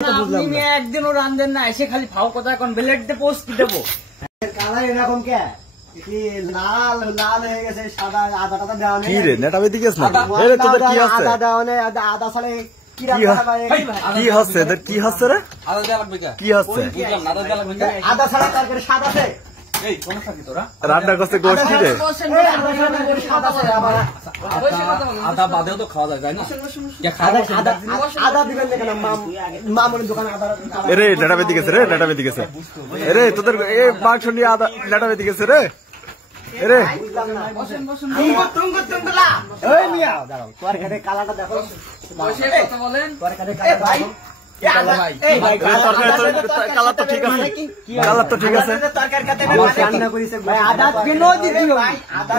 আপনি একদিনও রান্ধেন না, এসে খালি ফাও কথা এখন ব্লেড দিয়ে পোস্ট দেবো। কালার এরকম কে লাল লাল হয়ে গেছে, সাদা আদা টাদা দেওয়া নেই। কি রে নেটা বেদি গেছ না? এরে তোদের কি আছে? আদা দেওয়া নেই, আদা ছাড়া কি হচ্ছে এদের? কি হচ্ছে রে? আদা দেওয়া লাগবে কে? কি হচ্ছে? বুঝলাম না, আদা দেওয়া লাগবে কে? আদা ছাড়া তরকারি স্বাদ আছে? এই সমস্যা কি তোরা? রান্না করছে গোষ্ঠী রে। আদা বাদেও তো খাওয়া যায়, তাই না? কে আদা দিবেন না কেন? মামুনের দোকানে আদা। এরে নেটা বেদি গেছে রে, নেটা বেদি গেছে। এরে তোদের এ মাংস নিয়ে আদা নেটা বেদি গেছে রে। এরে ওই মিয়া দাঁড়াও, তরকারি কালারটা দেখো। কথা বলেন। তরকারি কালার ভাই কালার তো ঠিক আছে, কালার তো ঠিক আছে। রান্না করেছে ভাই, আদা কেন দিচ্ছ? আদা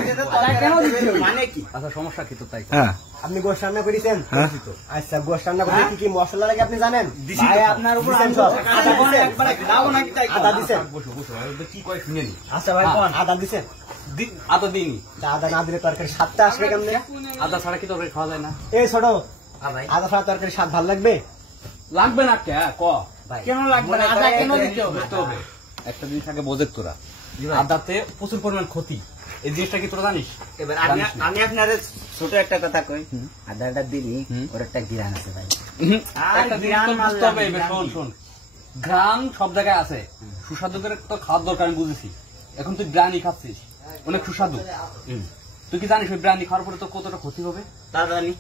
কেন দিচ্ছ মানে কি? আচ্ছা সমস্যা কি তো তাই? হ্যাঁ আপনি গোশ রান্না করেছেন? হ্যাঁ। আচ্ছা, গোশ রান্না করতে কি কি মশলা লাগে আপনি জানেন? ভাই আপনার উপর আদা দিছেন? কি কয় শুনে নি। আচ্ছা ভাই, আদা দিছেন? আদা দিইনি। আদা না দিলে তরকারি স্বাদটা আসবে কেমনে? আদা ছাড়া কি তরকারি খাওয়া যায় না? এই ছোট, ভাই আদা ছাড়া তরকারি স্বাদ ভালো লাগবে? লাগবে না কে? ক কেন লাগবে না? আদা কেন দিতে হবে? বুঝতে হবে। একটা জিনিস আগে বোঝেক তোরা, আদাতে প্রচুর পরিমাণ ক্ষতি। এই জিনিসটা কি তোরা জানিস? এবার আমি আপনার ছোট একটা কথা কই, আদাটা দিলি ওর একটা জ্ঞান আছে ভাই। একটা জিনিস তোর বুঝতে হবে। এবার শোন শোন, ঘ্রাণ সব জায়গায় আছে। সুস্বাদু করে তো খাওয়ার দরকার, আমি বুঝেছি। এখন তুই ব্রানি খাচ্ছিস, অনেক সুস্বাদু। তুই কি জানিস ওই ব্রানি খাওয়ার পরে তো কতটা ক্ষতি হবে? তা জানি।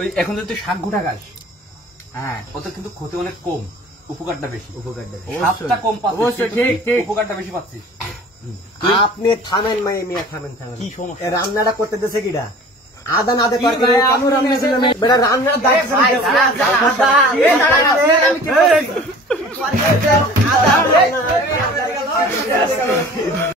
ওই এখন যদি তুই শাক ঘুটা খাস, হ্যাঁ ওতে কিন্তু ক্ষতি অনেক কম, উপকারটা বেশি। স্বাদটা কম পাচ্ছিস, উপকারটা বেশি পাচ্ছিস। আপনি থামেন মাই মিয়া, থামেন থামেন। কি সমস্যা? এ রান্নাটা করতে দিছে কিডা? আদা না দে তরকারি কেন রান্না করলেন? বেটা রান্নার দায়িত্ব আদা